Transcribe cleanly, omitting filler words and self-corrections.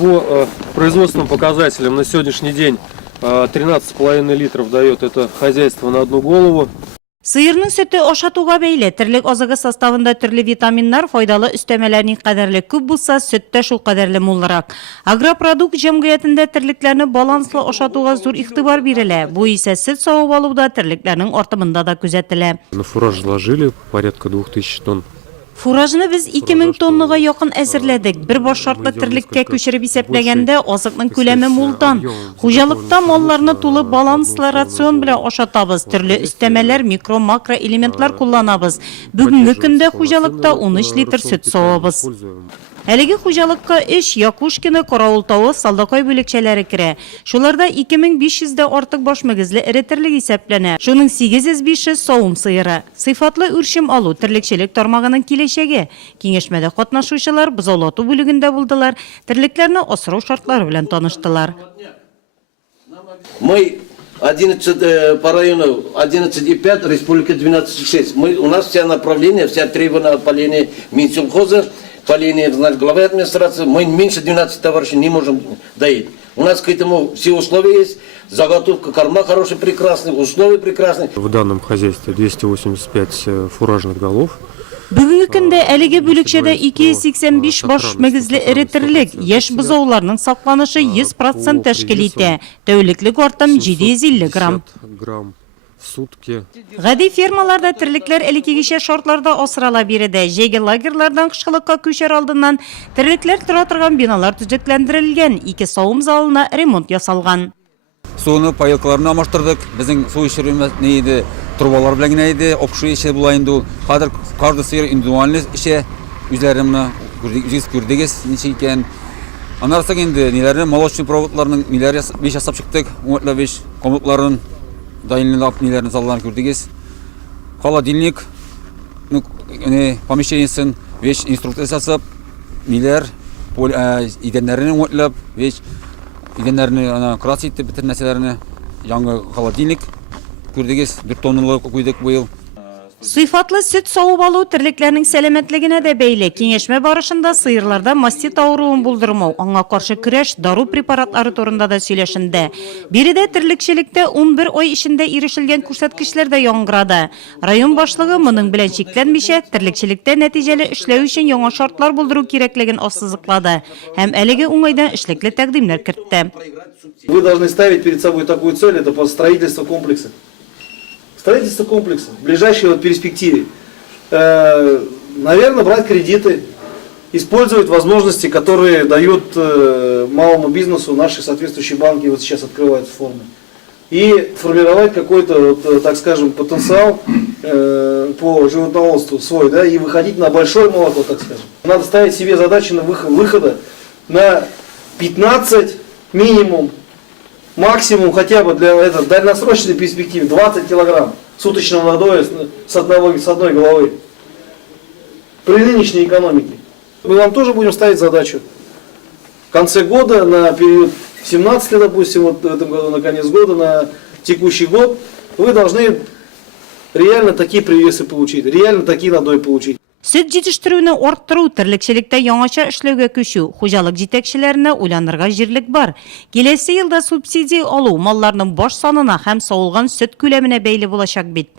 По производственным показателям на сегодняшний день 13,5 литров дает это хозяйство на одну голову. Сыйырның сөте ашатуга бәйле тирлек азыгы составында төрле витаминнар, файдалы өстәмәләр кадәрле күп булса, сөттә шул кадәрле муллырак. Агропродукт җәмгыятендә терлекләрне баланслы ашатуга зур игътибар бирелә. Бу исә сөт савып алуда терлекләрнең артымында да күзәтелә. На фураж заложили порядка 2000 тонн. Фуражны без 2000 тоннага якын әзерләдек. Бер баш шартлы терлеккә күчереп исәпләгәндә азыкның күләме мулдан. Хуҗалыкта малларны тулы баланслы рацион белән ашатабыз. Төрле өстәмәләр, микро-макро элементлар кулланабыз. Бүгенге көндә хуҗалыкта 13 литр сөт савабыз. Әлеге хуҗалыкка Якушкина, Каравылтавы, Салдакай бүлекчәләре керә. Шуларда 2500 артык баш мөгезле эре терлек исәпләнә. Шуның 8500 савым сыеры. Сыйфатлы үрчем алу терлекчелек тармагының киләчәге. Киңәшмәдә катнашучылар бозаулату бүлегендә булдылар. Терлекләрне асрау шартлары белән таныштылар. Мы 11 по району 11,5, республика 12,6. У нас все направления, вся требования по линии Минсельхоза, по линии главы администрации, мы меньше 12 товарищей не можем доить. У нас к этому все условия есть, заготовка корма хорошая, прекрасная, условия прекрасные. В данном хозяйстве 285 фуражных голов. Бүгенге көндә әлеге бүлекчәдә 285 баш мөгезле эре терлек, яшь бозауларның сакланышы 100% тәшкил итә. Тәүлеклек артым 750 грамм. В сутки. Гади фермаларда терлекләр элеккегечә шартларда асрала биредә. Җәйге лагерьлардан кышкылыкка күчәр алдыннан терлекләр тора торган биналар төзекләндерелгән, 2 савым залына ремонт ясалган. Суны пайылкаларына алмаштырдык. Безнең су ишерүмәс не иде, трубалар белән генә иде, общий ише була инде. Хәзер каждый сыер индивидуальный ише үзләремне күрдегез ничә икән. Аннан соң инде ниләрне молочный проводларның ниләр биш ясап чыктык, 15 комлыкларын дайынлап ниләрне залларын күрдегез. Холодильник, помещениесын, вещь инструкция ясап, ниләр идәннәрне утлап, вещь идәннәрне крас итеп битер нәрсәләрне, яңа холодильник күрдегез, 4 тонналы куйдык быел. Сыйфатлы сөт савып алу терлекләрнең сәламәтлегенә дә бәйле. Киңәшмә барышында сыерларда мастит авыруын булдырмау, аңа каршы көрәш, дару препаратлары турында да сөйләшенде. Биредә терлекчелектә 11 ай эчендә ирешелгән күрсәткечләр дә яңгырады. Район башлыгы моның белән чикләнмичә, терлекчелектә нәтиҗәле эшләү өчен яңа шартлар булдыру кирәклеген ассызыклады һәм әлеге уңайдан эшлекле тәкъдимнәр кертте. Вы должны ставить перед собой такую цель, это по строительству комплекса. Строительство комплекса в ближайшей перспективе. Наверное, брать кредиты, использовать возможности, которые дают малому бизнесу наши соответствующие банки, вот сейчас открываются формы. И формировать какой-то, так скажем, потенциал по животноводству свой, да, и выходить на большое молоко, так скажем. Надо ставить себе задачу на выхода на 15 минимум. Максимум хотя бы для этого дальносрочной перспективы 20 килограмм суточного надоя с одной головы. При нынешней экономике. Мы вам тоже будем ставить задачу. В конце года, на период 17 лет, допустим, вот в этом году, на конец года, на текущий год, вы должны реально такие привесы получить, реально такие надои получить. Сөт җитештерүне арттыру, терлекчелектә яңача эшләүгә күчү, хуҗалык җитәкчеләренә уйланырга җирлек бар. Киләсе елда субсидия алу малларның баш санына һәм савылган сөт күләменә бәйле булачак бит.